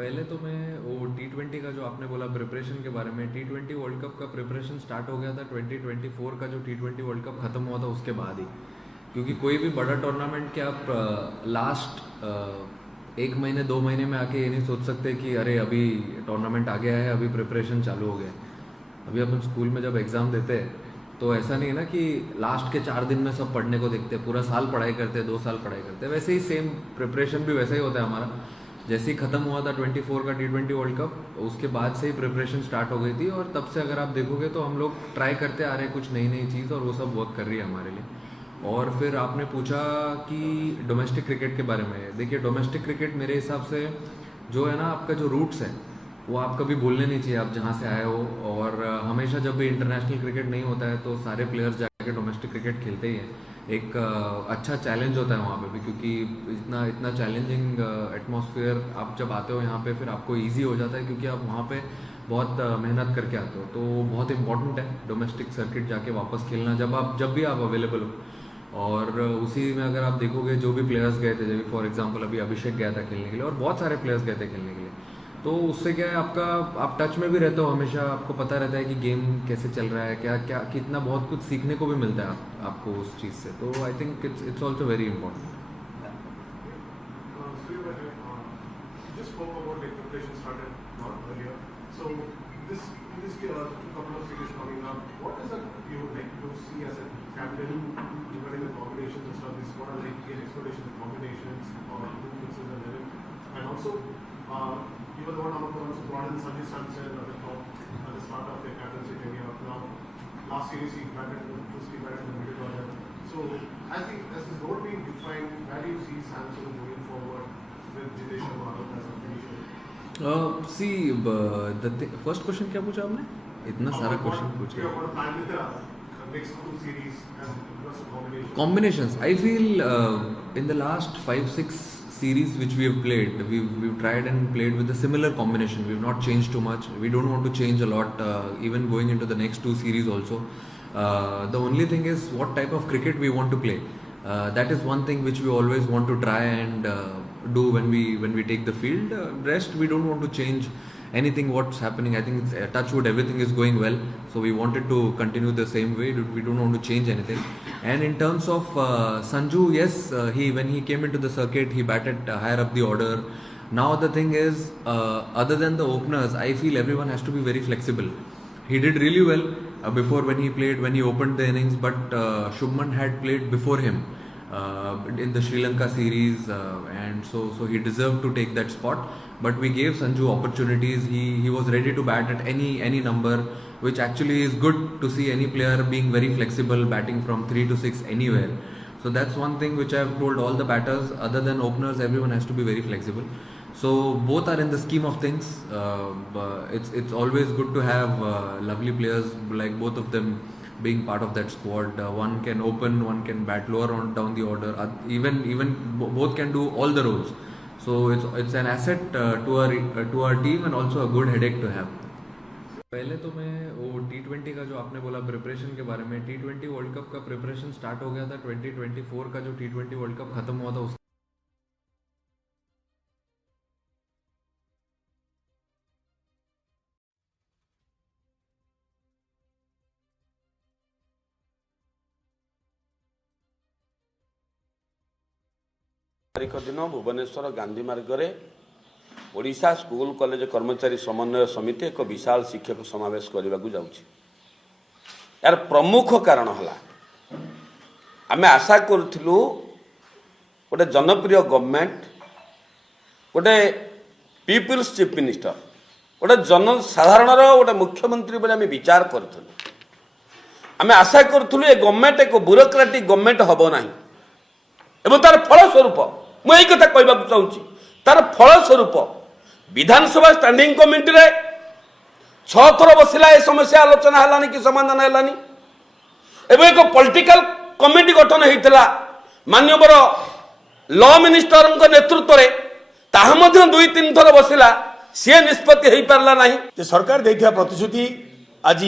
पहले तो मैं वो T20 का जो आपने बोला प्रिपरेशन के बारे में, T20 वर्ल्ड कप का प्रिपरेशन स्टार्ट हो गया था 2024 का जो T20 वर्ल्ड कप ख़त्म हुआ था उसके बाद ही। क्योंकि कोई भी बड़ा टूर्नामेंट के आप लास्ट 1 महीने 2 महीने में आके ये नहीं सोच सकते कि अरे अभी टूर्नामेंट आ गया है, अभी प्रिपरेशन चालू हो गया है। अभी अपन स्कूल में जब एग्ज़ाम देते हैं तो ऐसा नहीं है ना कि लास्ट के 4 दिन में सब पढ़ने को देखते हैं, पूरा साल पढ़ाई करते हैं, 2 साल पढ़ाई करते हैं। वैसे ही सेम प्रिपरेशन भी वैसा ही होता है हमारा। जैसे ही ख़त्म हुआ था 24 का T20 वर्ल्ड कप, उसके बाद से ही प्रिपरेशन स्टार्ट हो गई थी और तब से अगर आप देखोगे तो हम लोग ट्राई करते आ रहे हैं कुछ नई नई चीज़, और वो सब वर्क कर रही है हमारे लिए। और फिर आपने पूछा कि डोमेस्टिक क्रिकेट के बारे में। देखिए, डोमेस्टिक क्रिकेट मेरे हिसाब से जो है ना, आपका जो रूट्स है वो आप कभी भूलने नहीं चाहिए, आप जहाँ से आए हो। और हमेशा जब भी इंटरनेशनल क्रिकेट नहीं होता है तो सारे प्लेयर्स जाके डोमेस्टिक क्रिकेट खेलते ही हैं। एक अच्छा चैलेंज होता है वहाँ पे भी, क्योंकि इतना इतना चैलेंजिंग एटमॉस्फेयर आप जब आते हो यहाँ पे, फिर आपको इजी हो जाता है क्योंकि आप वहाँ पे बहुत मेहनत करके आते हो। तो बहुत इंपॉर्टेंट है डोमेस्टिक सर्किट जाके वापस खेलना, जब भी आप अवेलेबल हो। और उसी में अगर आप देखोगे जो भी प्लेयर्स गए थे, जैसे फॉर एग्जांपल अभी अभिषेक गया था खेलने के लिए, और बहुत सारे प्लेयर्स गए थे खेलने के लिए। तो उससे क्या है, आपका आप टच में भी रहते हो हमेशा, आपको पता रहता है कि गेम कैसे चल रहा है, क्या क्या कितना, बहुत कुछ सीखने को भी मिलता है आपको उस चीज़ से। तो I think it's also very important. You just spoke about like preparation started not earlier. So this couple of series coming up, what is it you would like to see as a captain regarding the combinations and stuff? Is what are like the expectations, the combinations, or influences and everything? And also, you were the one among the ones who brought in Sanjay Samson at the top at the start of their captaincy tenure. Now, last series he batted in the middle order. So as his role being defined, where do you see Samson moving forward with Jitesh Sharma as a finisher? See first question क्या पूछा आपने? इतना सारा question पूछा। What a plan with the next two series as plus combination. Combinations. I feel in the last 5-6 series which we have played, we've tried and played with a similar combination. We've not changed too much. We don't want to change a lot, even going into the next two series also. The only thing is what type of cricket we want to play. That is one thing which we always want to try and do when we take the field. Rest we don't want to change anything what's happening. I think it's touch wood, everything is going well, so we wanted to continue the same way. We don't want to change anything. And in terms of Sanju, yes, he when he came into the circuit, he batted higher up the order. Now the thing is, other than the openers, I feel everyone has to be very flexible. He did really well before when he opened the innings, but Shubman had played before him in the Sri Lanka series, and so he deserved to take that spot. But we gave Sanju opportunities. He was ready to bat at any number, which actually is good to see any player being very flexible, batting from 3 to 6 anywhere. So that's one thing which I've told all the batters. Other than openers, everyone has to be very flexible. So both are in the scheme of things. It's always good to have lovely players like both of them being part of that squad. One can open, one can bat lower on down the order. Even both can do all the roles. So it's an asset to our team and also a good headache to have. पहले तो मैं वो T20 का जो आपने बोला preparation के बारे में, T20 वर्ल्ड कप का प्रिपरेशन स्टार्ट हो गया था 2024 का जो T20 वर्ल्ड कप खत्म हुआ था तारीख दिन भुवनेश्वर गांधी मार्ग में ओडिशा स्कूल कॉलेज कर्मचारी समन्वय समिति एक विशाल शिक्षक समावेश करने को जाऊँगी। यार प्रमुख कारण है आम आशा करूँ गोटे जनप्रिय गवर्नमेंट, गोटे पीपुल्स चीफ मिनिस्टर, गोटे जनसाधारण गोटे मुख्यमंत्री बोले आम विचार करूँ। आम आशा करूँ ये गवर्नमेंट एक ब्यूरोक्रेटिक गवर्नमेंट हम ना, एवं तार फलस्वरूप मुझे कथा कहवाक चाहूँगी, तार फलस्वरूप विधानसभा स्टैंडिंग कमिटी रे 6 थर बसला ए समस्या आलोचना है कि समाधान है। एवं एक पॉलिटिकल कमिटी गठन होता माननीय लॉ मिनिस्टर नेतृत्व में, ताहा 2-3 थर बसला, सी निष्पत्ति हो पारा ना। सरकार देथिया प्रतिश्रुति आज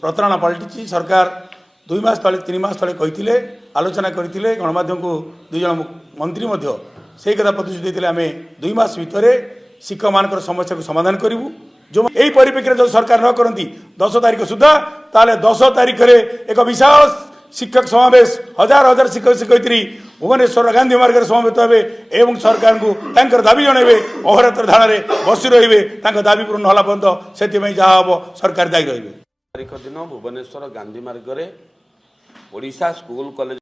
प्रतारणा पलटि। सरकार 2 मास तले 3 मास तले कही आलोचना करते गणमाध्यम को 2 जन मंत्री से कथा प्रतिश्रुति देते आम 2 मास भितर शिक्षक मान समस्या को समाधान करूँ जो यही परिप्रेक्षी जो सरकार न करती 10 तारिख सुधा ताले 10 तारिख में एक विशाल शिक्षक समावेश हजार हजार शिक्षक शिक्षयित्री भुवनेश्वर गांधी मार्ग में समवेत हे एवं सरकार को तांकर दाबी जनइबे अहोरात्र धारण बसी रे दाबी पूर्ण होला पर्यंत से जहाँ हम सरकार दायी रही तारिख दिन भुवनेश्वर गांधी मार्ग में Odisha school college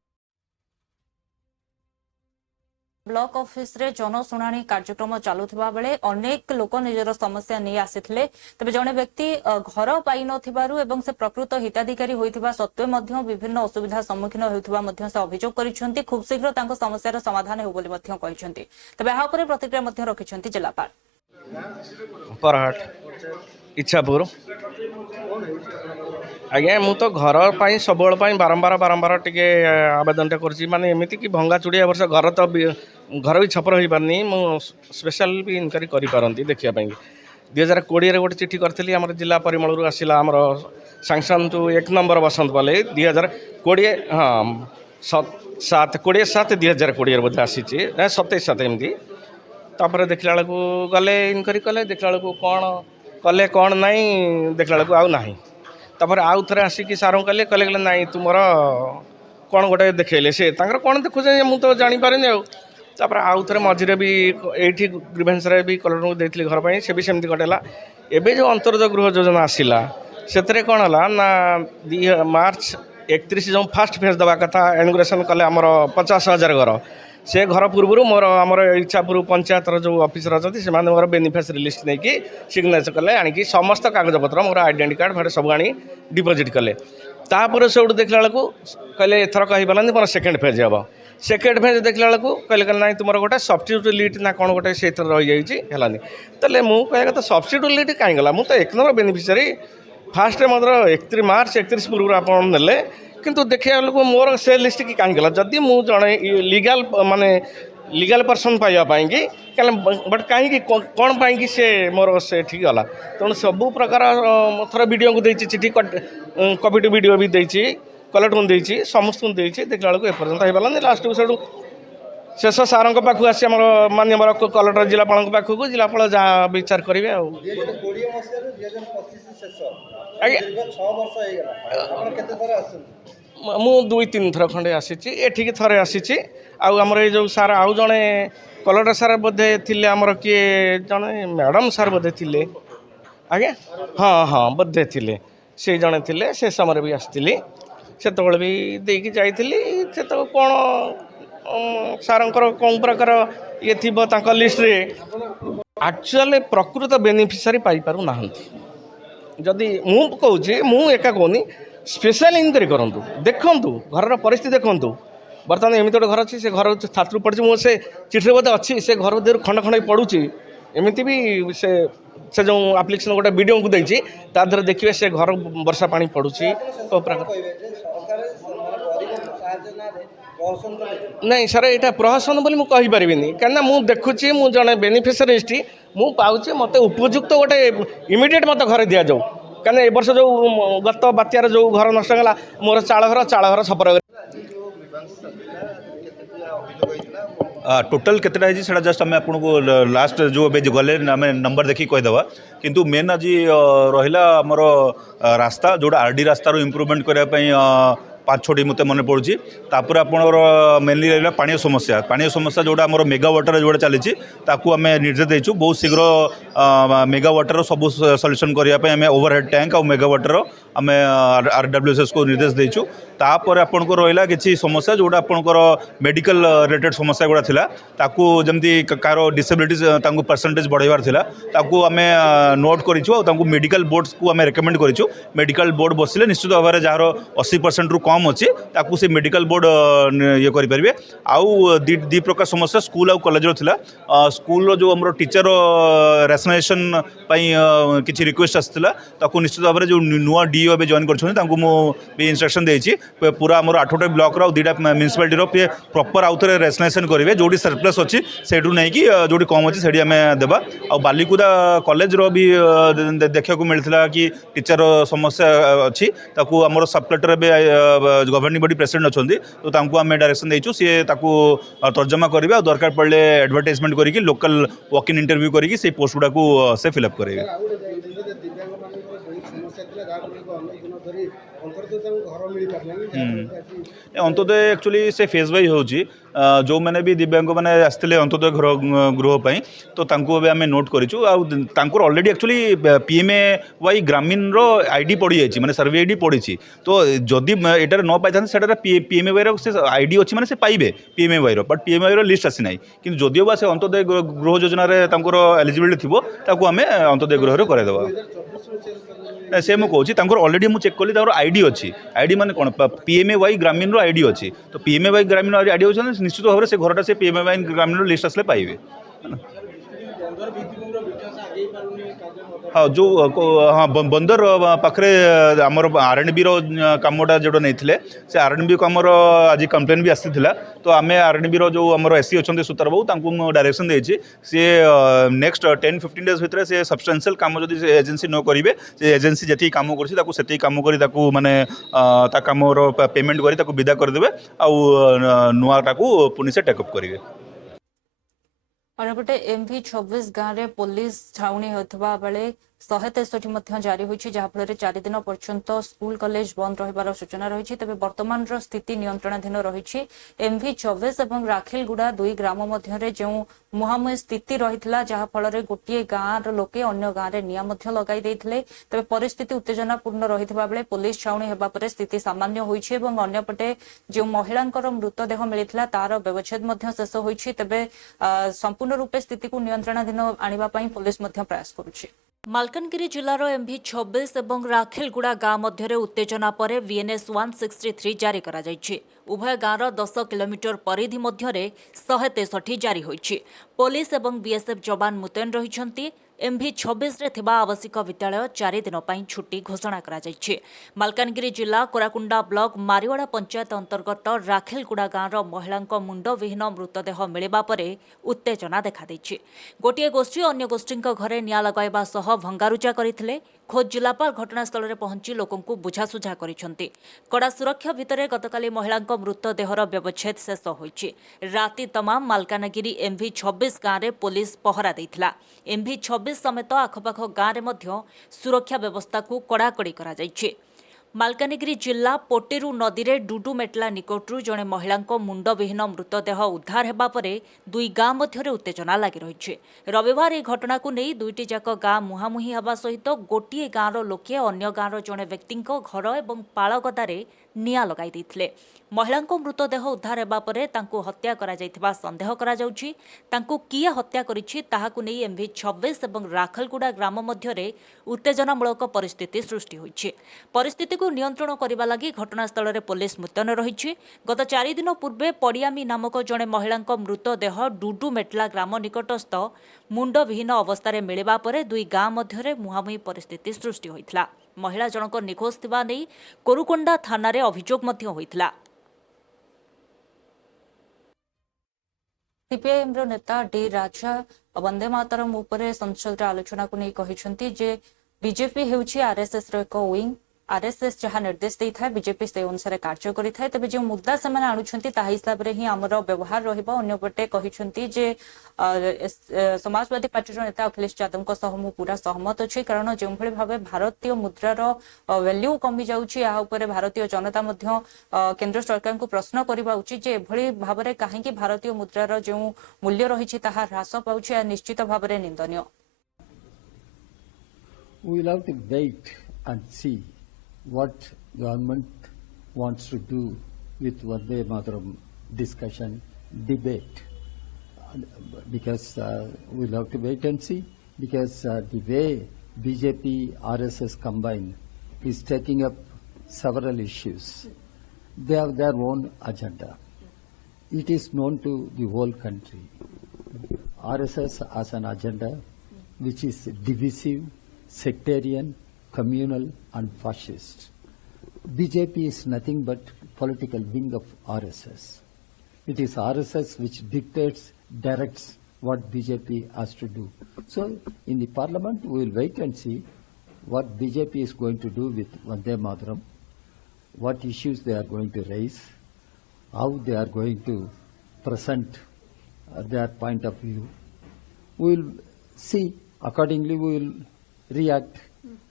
block office रे जनशुणाणी कार्यक्रम चलुवा बेले अनेक लोक निजर समस्या नहीं आसीथिले तबे जने व्यक्ति घर पाई नथिबारु एवं से प्रकृत हिताधिकारी होइथिबा सत्वे मध्य विभिन्न असुविधा सम्मुखीन होइथिबा मध्य से अभियोग करिसेंती खूब शीघ्र तांको समस्यार समाधान हो बोली मध्य कहिसेंती तबे हा उपरे प्रतिक्रिया मध्य रखिसेंती जिलापाल परहाट इच्छापुर आज्ञा मु तो घर पाई सबुल बारंबार बारंबार टिके आवेदनटा करछि माने एमिति कि भंगा चुड़िया वर्ष घर तो घर भी छपर हो पारनी मु स्पेशल भी इनक्वारी करि पारंती देखिया पाई 2020 गोटे चिठी करथिली हमर जिला परिमल आसिला हमर सैंक्शन टू 1 नंबर बसंत पाले 2020 हाँ 7/7/2020 बोधे आसी 27/7 एमती तापर देखला बेलू गले इनक्वारी कले देखला बेलू कौन कले कौन नाई देखला बेलू आउ नाही तापर आउ थे आसिकी सार कले कले कले नाई तुमर कौन गोटे देखले से कौन देखुचे मुझे तो जानीपारे आउर आउ थे मझे भी ये ग्रीभेन्स भी कलेक्टर को देती घर पर से भी सेमती कटेला एवं जो अंतर्ज गृह योजना आसला से कौन है ना मार्च 31 जो फास्ट फेज देवा कथा इनॉग्रेशन कले आमर 50,000 घर से घर पूर्व मोर आमर इच्छापुर पंचायतर जो ऑफिसर अच्छा से मोर बेनिफिशियरी लिस्ट नहीं कि सिग्नेचर कले आनिकी समस्त कागजपत्र मोर आइडेंटिटी कार्ड फाड़ सब आनी डिपोजिट कले तापर से देखला बेलू कहले एथर कही पारानी मोर सेकेंड फेज हम सेकेंड फेज देखला बेलू कहले ना तुम गोटे सब्सिट्यूट लिट ना कौन गोटे से रही जाइए तेल मुझे कह कथा सब्सिट्यूट लिट कहीं गला मुझे तो 1 नंबर बेनिफिशियरी फास्ट मतलब 31 मार्च 31 पूर्व आप नेले किंतु देखा लोक मोर से लिस्ट की कहीं गला जदि मुझे जड़े लीगल माने लीगल पर्सन पाइबापी कि बट कहीं कौन पाई से मोर से ठीक गला तेणु सबू प्रकार थोड़ा वीडियो को देती चिठी कॉपी टू वीडियो भी देती कलेक्टर को देती समस्त को देती देखला बेलू एपर्यंत हो पारानी लास्ट को सेठू शेष सार पाखु आसी आम माननीय कलेक्टर जिलापाल पाखक जिलापाल जहाँ विचार करेंगे मु 2-3 थर खंडे आसी एठिक थरे आसी आमर ये जो सार आउ जड़े कलेक्टर सार बोधे थिले आमर किए जड़े मैडम सार बोधे थिले आज्ञा हाँ हाँ बोधे थिले से जड़े थिले से समय भी आसती से भी देकी जाइली से तो कौन सारंकर कौन प्रकार ये थी लिस्ट रे एक्चुअली प्रकृत बेनिफिशियरी पाई पारु नाहंती जदि मु कहूँ मु एका कहूनी स्पेशल इनक्वारी करूँ देखूँ घर परिस्थिति देखूँ बर्तमान एमती गोटे घर अच्छी से घर छात्र पड़ी मुझे चिठी बोधे अच्छी से घर देर खंड खंड पड़ूँ एमती भी से जो आप्लिकेसन गोटे वीडियो को देती तादर देखिए से घर वर्षा पानी पड़ूँ नहीं सर यहाँ प्रहसन बोली मुझे कहीपरि कहीं मुझे देखुची मुझे जड़े बेनिफिशियरी मुझे पाँच मत उपयुक्त गोटे इमिडिएट मत घर दि जाऊ कहीं वर्ष जो गत बात्यार जो घर नष्ट गला मोर चाल घर छपर टोटल केतेटा है सेटा जस्ट आम आपको लास्ट जो गले आम नंबर देखिए कहीदेवा किंतु मेन आज रहा आमर रास्ता जोटा आरडी रास्तार इम्प्रूवमेंट करने 5-6टी मत मन पड़ी तापर आपणर मेनली रहा पानी समस्या जोटा आम मेगा वाटर जोटा चली आम निर्देश देचु बहुत शीघ्र मेगा वाटर सब सल्यूशन करने ओवरहेड टैंक और मेगा वाटर आम RWSS को निर्देश देचु तापर आपको रहा कि समस्या जोटा आपंकर मेडिकल रिलेटेड समस्या गुड़ा थिला ताकू जमती कार डिसेबिलिटी परसेंटेज बढ़ाइबार थिला ताकू आम नोट करूँ मेडिकल बोर्ड्स को आम रेकमेंड करूँ मेडिकल बोर्ड बसिले निश्चित भाव में जार 80% रु कम अच्छी ताकू से मेडिकल बोर्ड ये करेंगे आउ दी प्रकार समस्या स्कूल आउ कॉलेज थिला स्कूल जो आम टीचर रेशनाइजेशन किसी रिक्वेस्ट आसाला ताकू निश्चित भाव में जो नुआ डीओ जॉइन कर इंस्ट्रक्शन देती पूरा आमर 8टा ब्लॉक रो 2टा म्युनिसिपालिटी रो प्रॉपर आउ थे रेशनेसन करेंगे जोटी सरप्लस अच्छी से नहीं कि जोटी कम अच्छी से आम देवा आ बालिकुदा कॉलेज रो भी देखा मिलता कि टीचर समस्या अच्छी ताकू आमर सब कलेक्टर गवर्निंग बॉडी प्रेसिडेंट अच्छा तो तांको आम डायरेक्शन देचु सी तर्जमा करेंगे और दरकार पड़े एडवर्टाइजमेंट करके लोकल वॉक इन इंटरव्यू करके से पोस्ट गुड़ा को से फिलअप करेंगे अंत्योदय एक्चुअली से फेज वाइज होची जो मैंने भी दिव्यांग मैंने आसते अंत्योदय गृह तो तांको आम नोट करूँ ऑलरेडी एक्चुअली PMAY ग्रामीण रो आईडी पड़ी जाइए माने सर्वे आईडी पड़ी तो जदि एटार न पाई था PMAY रो से आईडी अच्छी मैंने से पाइबे PMAY रो बट PMAY रो लिस्ट आसी ना कि जदिव बा से अंत्योदय गृह योजना एलिजिबिलिटी थी ताकू आम अंत्योदय गृह करदेवा से मुझे कहूँ ऑलरेडी मुझे चेक कली आईडी अच्छी आईडी माने कौन PMAY ग्रामीण आईडी अच्छी तो PMAY ग्रामीण आईडी अच्छे निश्चित भाव में से घरटा से PMAY ग्रामीण लिस्ट आसले पाइबे हाँ जो हाँ बंदर पाखे आमर R&B कामटा जो नहीं से R&B को आमर आज कंप्लेन भी आसाला तो आम R&B जो आमर SC अच्छा सुतार बाबू डायरेक्शन देती सी नेक्स्ट 10-15 डेज भितर से सब्सटेंशियल काम जब एजेंसी न करेंगे से एजेंसी जी कम कर कम कर माने कम पेमेंट कर विदा करदे आउ नुआटा पुणी से टेकअप करेंगे अन्यपटे MV26 गाँव में पुलिस छाउनी होता बेले 163 जारी होती जहाँफल 4 दिन पर्यंत स्कूल कॉलेज बंद रही सूचना रही तेज वर्तमान स्थिति नियंत्रणाधीन रही MV26 और राखिलगुड़ा 2 ग्राम मध्य जो मुहांमुही स्थिति रही जहाँफल गोटे गाँव लोके अन्य गाँव में निआं लगाई तेज परिस्थिति उत्तेजनापूर्ण रही बेले पुलिस छाउनी होगा स्थिति सामान्य होती अन्यपटे जो महिला मृतदेह मिलता तार व्यवच्छेद शेष होती तेज संपूर्ण रूपे स्थिति को नियंत्रणाधीन आने पुलिस प्रयास करुच्ची मालकानगिरी जिलार MV26 और राखिलगुड़ा गाँव मध्य उत्तेजना पर VNS 163 जारी करा जायछि। उभय गाँवर 10 किलोमीटर परिधि मध्य 163 जारी होइछि। पुलिस और BSF जवान मुतयन रहिछन्ति। MV26 रे थिबा आवासिक विद्यालय 4 दिन पर छुट्टी घोषणा करा जायछि। मालकानगिरी जिला कोराकुंडा ब्लॉक मारिवाड़ा पंचायत अंतर्गत राखिलगुड़ा गाँवर महिला मुंडविहीन मृतदेह मिलवा पर उत्तेजना देखा देछि। गोटे गोष्ठी अन्य गोष्ठी घरे निआं लगाइबा सह भंगारुजा करथिले। खोज जिलापाल घटनास्थल में पहुंची लोकंकु बुझासुझा करिसेंति। कड़ा सुरक्षा भितर गतकाली महिला मृतदेहर व्यवच्छेद शेष होइछि। राति तमाम मालकानगिरी MV26 गाँव में पुलिस पहरा देइथिला। MV26 समेत आखपाख गाँव में मध्य सुरक्षा व्यवस्था को कड़ाकड़ी करा जाइछि। मालकानगिरी जिला पोटेरू नदी रे डुडू मेटला निकटरू जड़े महिला मुंडविहीन मृतदेह उद्धार होगा पर 2 गाँ मध्य उत्तेजना लगी रही। रविवार यह घटना को नहीं 2टी जाक गाँ मुहांमुही होगा सहित गोटे गाँवर लोके अन्य गाँवर जड़े व्यक्ति घर और पालगदारे निआं लगाई देथिले। महिला मृतदेह उद्धार होगा पर हत्या करा जायथिबा संदेह करा जाउछि। तांको किए हत्या करिछि ताहाकु नै MV26 और राखलगुड़ा ग्राम मध्य उत्तेजनामूलक परिस्थिति सृष्टि होइछि। परिस्थिति को नियंत्रण करने लगी घटनास्थल में पुलिस मुतयन रही। गत 4 दिन पूर्वे पड़ियामी नामक जड़े महिला मृतदेह डुडू मेटला ग्राम निकटस्थ मुंडविहीन अवस्था मिलवा पर 2 गाँ मध्य मुहांमुही परिस्थिति सृष्टि होइथिला। महिला जनक निखोज थिबा नै कोरुकोंडा थाना रे अभियोग मध्य होइथिला। सीपीआईएम रो नेता डी राजा वंदे मातरम उपरे संसद आलोचना को नहीं कहिसंती जे बीजेपी हेउछि आरएसएस रो एक विंग। आरएसएस जहाँ निर्देश देता है बीजेपी से अनुसार कार्य करिथाय तेबे जो मुद्दा से माने आणुछंती ता हिसाब रे ही हमरो व्यवहार रहिबो। अन्यपटे कहिसंती जे समाजवादी पार्टी नेता अखिलेश यादव को सह मु पूरा सहमत अछि कारण जो भली भाबे भारतीय मुद्रार वैल्यू कमी जाउछि या ऊपर भारतीय जनता मध्य केंद्र सरकार को प्रश्न करबा उचित जे भली भाबरे काहे कि भारतीय मुद्रार जो मूल्य रहिछि ताहा ह्रास पाउछि आ निश्चित भाबरे निंदनीय। We will have to wait and see what government wants to do with Vande Mataram discussion, debate, because we'll have to wait and see, because the way BJP, RSS combined is taking up several issues. They have their own agenda. It is known to the whole country. RSS has an agenda which is divisive, sectarian, communal and fascist. BJP is nothing but political wing of RSS. It is RSS which dictates, directs what BJP has to do. So in the parliament, we will wait and see what BJP is going to do with Vande Mataram, what issues they are going to raise, how they are going to present their point of view. We will see, accordingly we will react,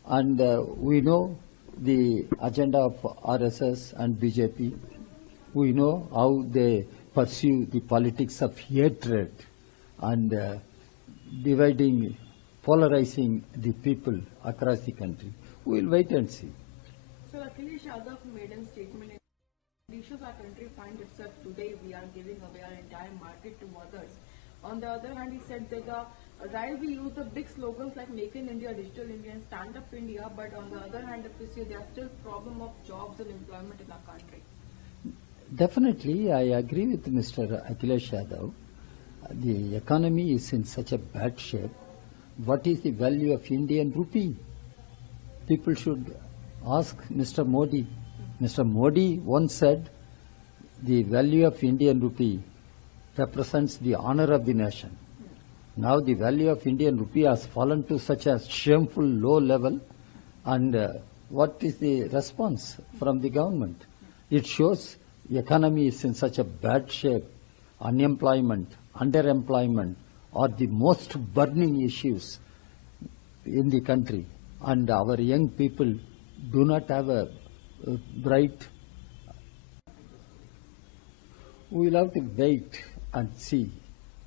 and we know the agenda of RSS and BJP. We know how they pursue the politics of hatred and dividing, polarizing the people across the country. We will wait and see. So Akhilesh Yadav made a statement. The issues our country finds itself today, we are giving away our entire market to others. On the other hand, he said that while we use the big slogans like Make in India, Digital India and Stand Up India, but on the other hand, if you see, there are still problem of jobs and employment in our country. Definitely, I agree with Mr. Akhilesh Yadav. The economy is in such a bad shape. What is the value of Indian rupee? People should ask Mr. Modi. Mr. Modi once said, the value of Indian rupee represents the honor of the nation. Now the value of Indian rupee has fallen to such a shameful low level, and what is the response from the government? It shows the economy is in such a bad shape. Unemployment, underemployment are the most burning issues in the country, and our young people do not have a bright. We will have to wait and see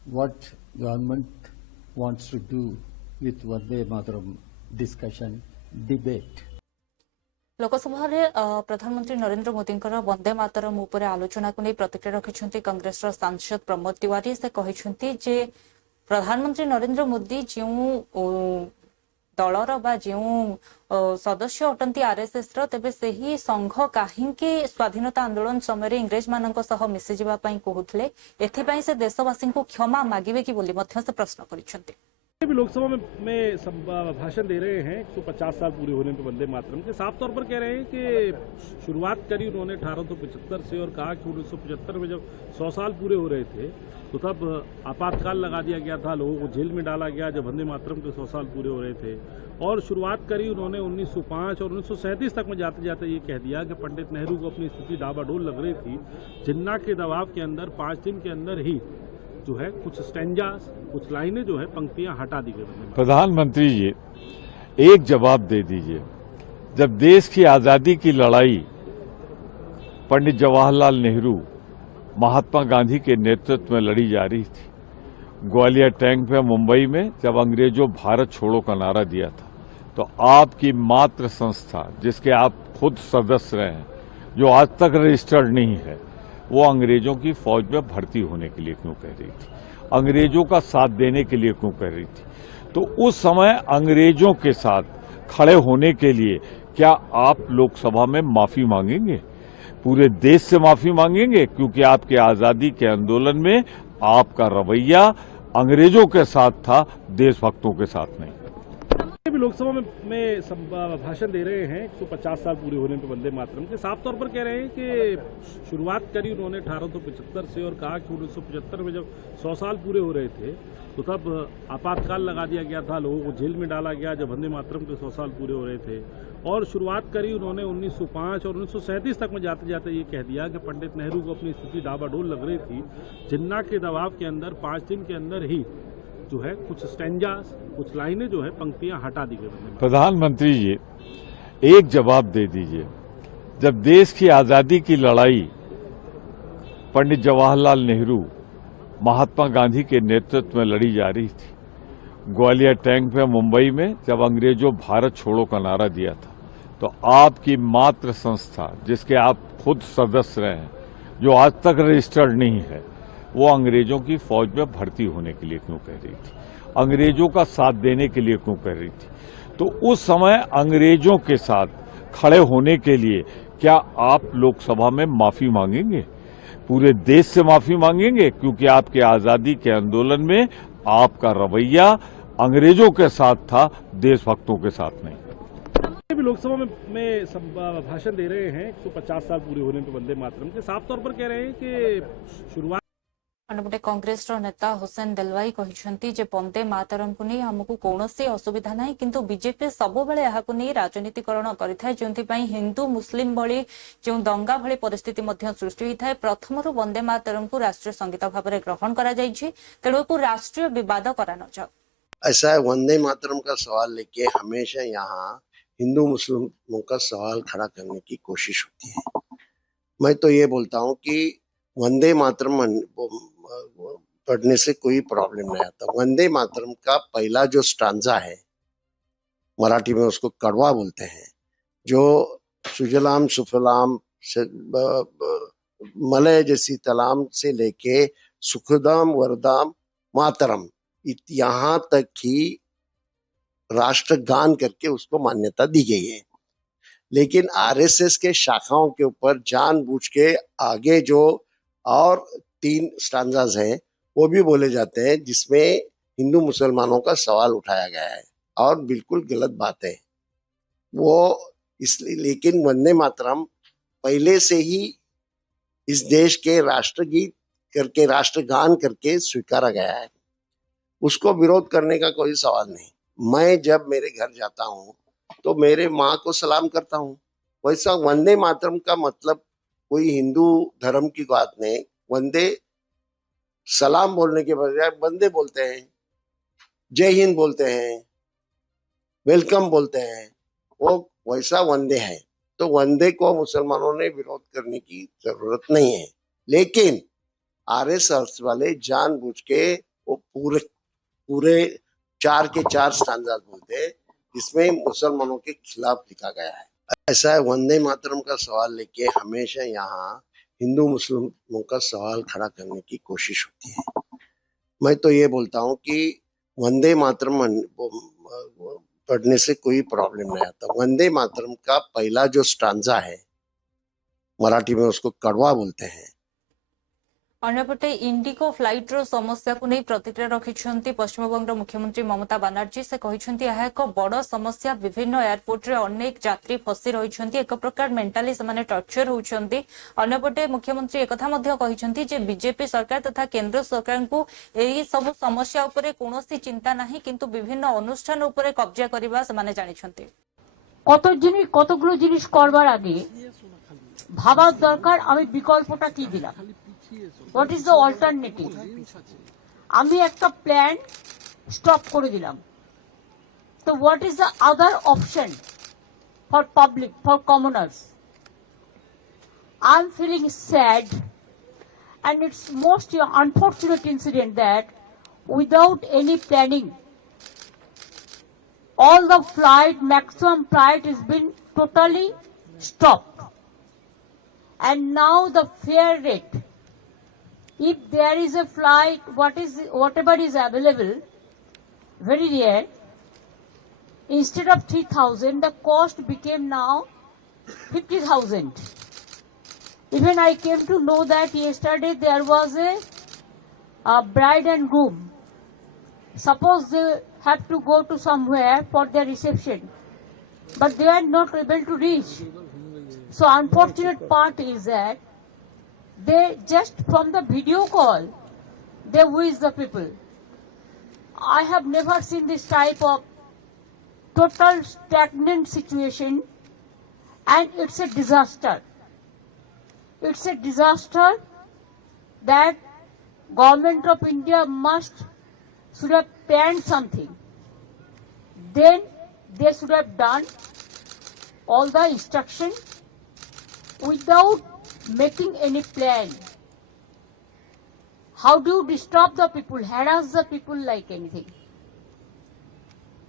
what government wants to do with Vande Mataram discussion, debate. Lok Sabha प्रधानमंत्री नरेंद्र मोदी वंदे मातरम उपर आलोचना को नहीं प्रतिक्रिया रखिंट कांग्रेस सांसद प्रमोद तिवारी से कहते प्रधानमंत्री नरेंद्र मोदी जो दलर बा जो सदस्य अटंती आरएसएस तेबे सही संघ कहीं स्वाधीनता आंदोलन समय इंग्रेज मान मिसी जावाई कहते एथिपाई से देशवासी को क्षमा मागिबे कि बोली से प्रश्न करिसेंते। भी लोकसभा में भाषण दे रहे हैं 150 साल पूरे होने पे वंदे मातरम के, साफ तौर पर कह रहे हैं कि शुरुआत करी उन्होंने 1875 से और कहा कि 1975 में जब 100 साल पूरे हो रहे थे तो तब आपातकाल लगा दिया गया था, लोगों को जेल में डाला गया जब वंदे मातरम के 100 साल पूरे हो रहे थे। और शुरुआत करी उन्होंने 1905 और 1937 तक में जाते जाते ये कह दिया कि पंडित नेहरू को अपनी स्थिति डाबाडोल लग रही थी, जिन्ना के दबाव के अंदर 5 दिन के अंदर ही जो है कुछ स्टैंजास, कुछ लाइनें जो है पंक्तियां हटा दी गई। प्रधानमंत्री जी एक जवाब दे दीजिए, जब देश की आजादी की लड़ाई पंडित जवाहरलाल नेहरू महात्मा गांधी के नेतृत्व में लड़ी जा रही थी, ग्वालियर टैंक पे मुंबई में जब अंग्रेजों भारत छोड़ो का नारा दिया था, तो आपकी मात्र संस्था जिसके आप खुद सदस्य रहे हैं, जो आज तक रजिस्टर्ड नहीं है, वो अंग्रेजों की फौज में भर्ती होने के लिए क्यों कह रही थी, अंग्रेजों का साथ देने के लिए क्यों कह रही थी? तो उस समय अंग्रेजों के साथ खड़े होने के लिए क्या आप लोकसभा में माफी मांगेंगे? पूरे देश से माफी मांगेंगे? क्योंकि आपके आजादी के आंदोलन में आपका रवैया अंग्रेजों के साथ था, देशभक्तों के साथ नहीं। भी लोकसभा में भाषण दे रहे हैं 150 साल पूरे होने पे वंदे मातरम के, साफ तौर पर कह रहे हैं कि शुरुआत करी उन्होंने 1875 से और कहा कि 1975 में जब 100 साल पूरे हो रहे थे तो तब आपातकाल लगा दिया गया था, लोगों को जेल में डाला गया जब वंदे मातरम के 100 साल पूरे हो रहे थे। और शुरुआत करी उन्होंने 1905 और 1937 तक में जाते जाते ये कह दिया कि पंडित नेहरू को अपनी स्थिति डाबाडोल लग रही थी, जिन्ना के दबाव के अंदर 5 दिन के अंदर ही जो है कुछ स्टैंजास, कुछ लाइनें जो है पंक्तियां हटा दी गई। प्रधानमंत्री जी एक जवाब दे दीजिए, जब देश की आजादी की लड़ाई पंडित जवाहरलाल नेहरू महात्मा गांधी के नेतृत्व में लड़ी जा रही थी, ग्वालियर टैंक पे मुंबई में जब अंग्रेजों भारत छोड़ो का नारा दिया था, तो आपकी मात्र संस्था जिसके आप खुद सदस्य रहे हैं, जो आज तक रजिस्टर्ड नहीं है, वो अंग्रेजों की फौज में भर्ती होने के लिए क्यों कह रही थी, अंग्रेजों का साथ देने के लिए क्यों कह रही थी? तो उस समय अंग्रेजों के साथ खड़े होने के लिए क्या आप लोकसभा में माफी मांगेंगे? पूरे देश से माफी मांगेंगे? क्योंकि आपके आजादी के आंदोलन में आपका रवैया अंग्रेजों के साथ था, देशभक्तों के साथ नहीं। लोकसभा में भाषण दे रहे हैं 150 साल पूरे होने पे वंदे मातरम के, साफ तौर पर कह रहे हैं कि शुरुआत। अन्यपटे कांग्रेस नेता हुसैन देलवाई कहते जे वंदे मातरम को नहीं आमको कौन असुविधा ना, किंतु बीजेपी सबुबले नहीं राजनीतिकरण करें जो हिंदू मुस्लिम भली जो दंगा भली परिस्थिति सृष्टि होता है। प्रथम वंदे मातरम को राष्ट्रीय संगीत भाव में ग्रहण कर तेणु राष्ट्रीय विवाद करा न जाओ। ऐसा है, वंदे मातरम का सवाल लेके हमेशा यहाँ हिंदू मुस्लिमों का सवाल खड़ा करने की कोशिश होती है। मैं तो ये बोलता हूँ कि वंदे मातरम पढ़ने से कोई प्रॉब्लम नहीं आता। वंदे मातरम का पहला जो स्टांजा है, मराठी में उसको कड़वा बोलते हैं, जो सुजलाम सुफलाम से मलय जैसी तलाम से लेके सुखदाम वरदाम मातरम यहाँ तक ही राष्ट्रगान करके उसको मान्यता दी गई है। लेकिन आरएसएस के शाखाओं के ऊपर जानबूझ के आगे जो और 3 स्टांजाज हैं वो भी बोले जाते हैं जिसमें हिंदू मुसलमानों का सवाल उठाया गया है और बिल्कुल गलत बात है वो इसलिए। लेकिन वंदे मातरम पहले से ही इस देश के राष्ट्रगीत करके राष्ट्रगान करके स्वीकारा गया है, उसको विरोध करने का कोई सवाल नहीं। मैं जब मेरे घर जाता हूँ तो मेरे माँ को सलाम करता हूँ, वैसा वंदे मातरम का मतलब कोई हिंदू धर्म की बात नहीं। वंदे सलाम बोलने के बजाय वंदे बोलते हैं, जय हिंद बोलते हैं, वेलकम बोलते हैं, वो वैसा वंदे है। तो वंदे को मुसलमानों ने विरोध करने की जरूरत नहीं है। लेकिन आरएसएस वाले जानबूझ के वो पूरे 4 के 4 स्टांजा बोलते हैं जिसमें मुसलमानों के खिलाफ लिखा गया है। ऐसा है, वंदे मातरम का सवाल लेके हमेशा यहाँ हिंदू मुस्लिमों का सवाल खड़ा करने की कोशिश होती है। मैं तो ये बोलता हूँ कि वंदे मातरम पढ़ने से कोई प्रॉब्लम नहीं आता। वंदे मातरम का पहला जो स्टांजा है, मराठी में उसको कड़वा बोलते हैं। अन्यपटे इंडिगो फ्लाइट समस्या को नहीं प्रतिक्रिया रखिंट पश्चिमबंग मुख्यमंत्री ममता बानार्जी। से कहते यह एक बड़ समस्या, विभिन्न एयरपोर्ट रे अनेक यात्री फसी रही, एक प्रकार मेंटाली से टर्चर होती। अन्यपटे मुख्यमंत्री एक कहते बीजेपी सरकार तथा केंद्र सरकार को यही सब समस्या उपरे कौनसी चिंता नहीं, किंतु विभिन्न अनुष्ठान उपरे कब्जा करबा से जानिछन्ति। कतगुलो जिनिस करबार आगे भाবার দরকার আমি বিকল্পটা কি দিলাম, হোয়াট ইজ দ্য অল্টারনেটিভ। আমি একটা প্ল্যান স্টপ করে দিলাম, তো what is the other option for public, for commoners. I am feeling sad and it's most unfortunate incident that without any planning all the flight, maximum flight has been totally stopped. And now the fare rate, if there is a flight, whatever is available, very rare, instead of 3,000, the cost became now 50,000. Even I came to know that yesterday there was a bride and groom. Suppose they have to go to somewhere for their reception, but they are not able to reach. So unfortunate part is that they just from the video call, they wish the people. I have never seen this type of total stagnant situation, and it's a disaster. It's a disaster that government of India should have planned something. Then they should have done all the instruction without making any plan. How do you disturb the people, harass the people like anything?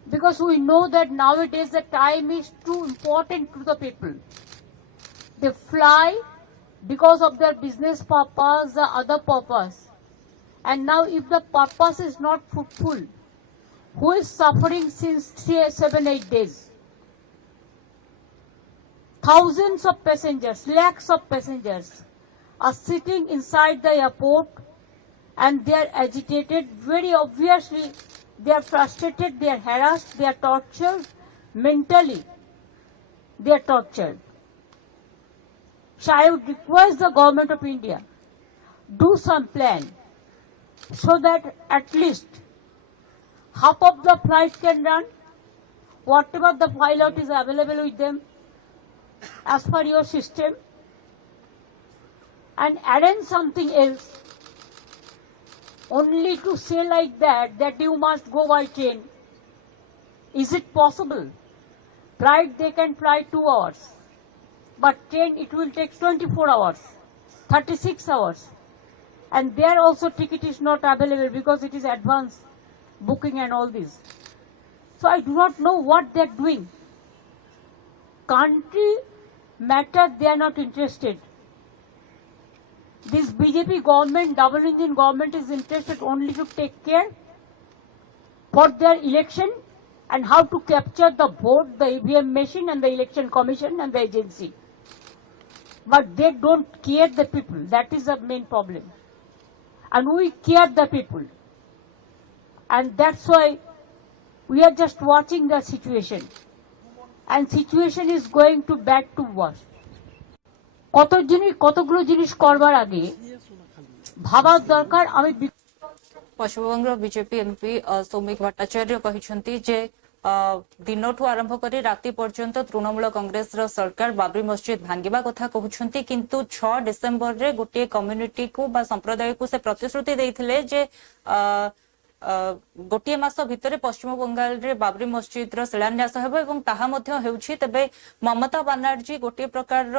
Because we know that nowadays the time is too important to the people. They fly because of their business purpose, the other purpose. And now if the purpose is not fruitful, who is suffering since 7-8 days? Thousands of passengers, lakhs of passengers are sitting inside the airport and they are agitated. Very obviously, they are frustrated, they are harassed, they are tortured mentally. they are tortured. So I would request the government of India, do some plan so that at least half of the flight can run, whatever the pilot is available with them as per your system, and arrange something else. Only to say like that you must go by train. Is it possible? Flight they can fly 2 hours, but train it will take 24 hours, 36 hours. And there also ticket is not available because it is advance booking and all this. So I do not know what they are doing. Country matter they are not interested. This BJP government, double engine government is interested only to take care for their election and how to capture the vote, the EVM machine and the election commission and the agency. But they don't care the people. That is the main problem. And we care the people. And that's why we are just watching the situation. And situation is going to back to worse. কতগুলো জিনিস করবার আগে ভাবার দরকার। আমি Paschimbanga BJP MP Soumik Bhattacharya କହିଛନ୍ତି যে দিনଠୁ ଆରମ୍ଭ କରି ରାତି ପର୍ଯ୍ୟନ୍ତ ତୃଣମୂଳ କଂଗ୍ରେସର ସରକାର ବାବରି ମସଜିଦ ଭାଙ୍ଗିବା କଥା କହୁଛନ୍ତି, କିନ୍ତୁ 6 ଡିସେମ୍ବରରେ ଗୋଟିଏ କମ୍ୟୁନିଟିକୁ ବା ସମ୍ପ୍ରଦାୟକୁ ସେ ପ୍ରତିଶ୍ରୁତି ଦେଇଥିଲେ ଯେ ଗୋଟିଏ ମାସ ଭିତରେ ପଶ୍ଚିମବଙ୍ଗାଳରେ ବାବରି ମସଜିଦର ଶିଳାନ୍ୟାସ ହେବ ଏବଂ ତାହା ମଧ୍ୟ ହେଉଛି। ତେବେ ମମତା ବାନାର୍ଜୀ ଗୋଟିଏ ପ୍ରକାରର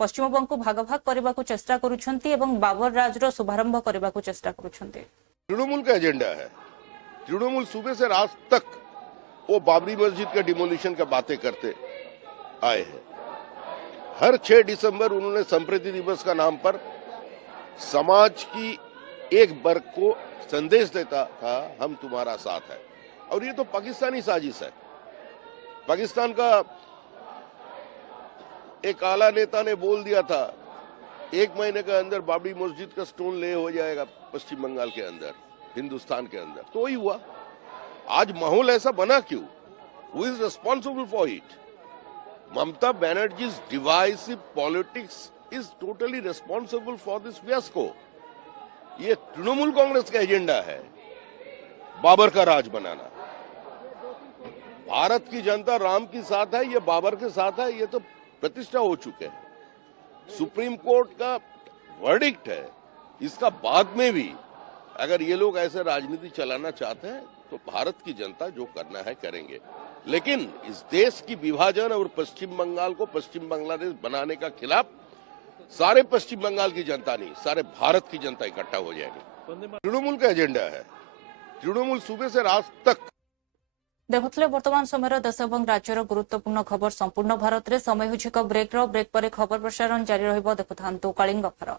ପଶ୍ଚିମବଙ୍ଗକୁ ଭାଗ ଭାଗ କରିବାକୁ ଚେଷ୍ଟା କରୁଛନ୍ତି ଏବଂ ବାବର ରାଜର ଶୁଭାରମ୍ଭ କରିବାକୁ ଚେଷ୍ଟା କରୁଛନ୍ତି। तृणमूल का एजेंडा है। तृणमूल सुबह से रात तक वो बाबरी मस्जिद के डिमोलिशन का बातें करते आए हैं। हर 6 दिसंबर उन्होंने संप्रीति दिवस का नाम पर समाज की एक वर्ग को संदेश देता था, हम तुम्हारा साथ है। और ये तो पाकिस्तानी साजिश है। पाकिस्तान का एक आला नेता ने बोल दिया था 1 महीने के अंदर बाबरी मस्जिद का स्टोन ले हो जाएगा पश्चिम बंगाल के अंदर, हिंदुस्तान के अंदर। तो वही हुआ। आज माहौल ऐसा बना क्यों? Who is responsible for it? Mamata Banerjee's divisive politics is totally responsible for this fiasco. ये तृणमूल कांग्रेस का एजेंडा है, बाबर का राज बनाना। भारत की जनता राम के साथ है, ये बाबर के साथ है, ये तो प्रतिष्ठा हो चुके हैं। सुप्रीम कोर्ट का वर्डिक्ट है। इसका बाद में भी अगर ये लोग ऐसे राजनीति चलाना चाहते हैं तो भारत की जनता जो करना है करेंगे। लेकिन इस देश की विभाजन और पश्चिम बंगाल को पश्चिम बांग्लादेश बनाने का खिलाफ सारे पश्चिम बंगाल की जनता नहीं, सारे भारत की जनता इकट्ठा हो जाएगी। तृणमूल का एजेंडा है। तृणमूल सुबह से रात तक देखुले वर्तमान समय देश और राज्यर गुरुत्वपूर्ण खबर संपूर्ण भारत में। समय हो ब्रेक पर खबर प्रसारण जारी रहिबो। देखुथांतु कलिंग खबर।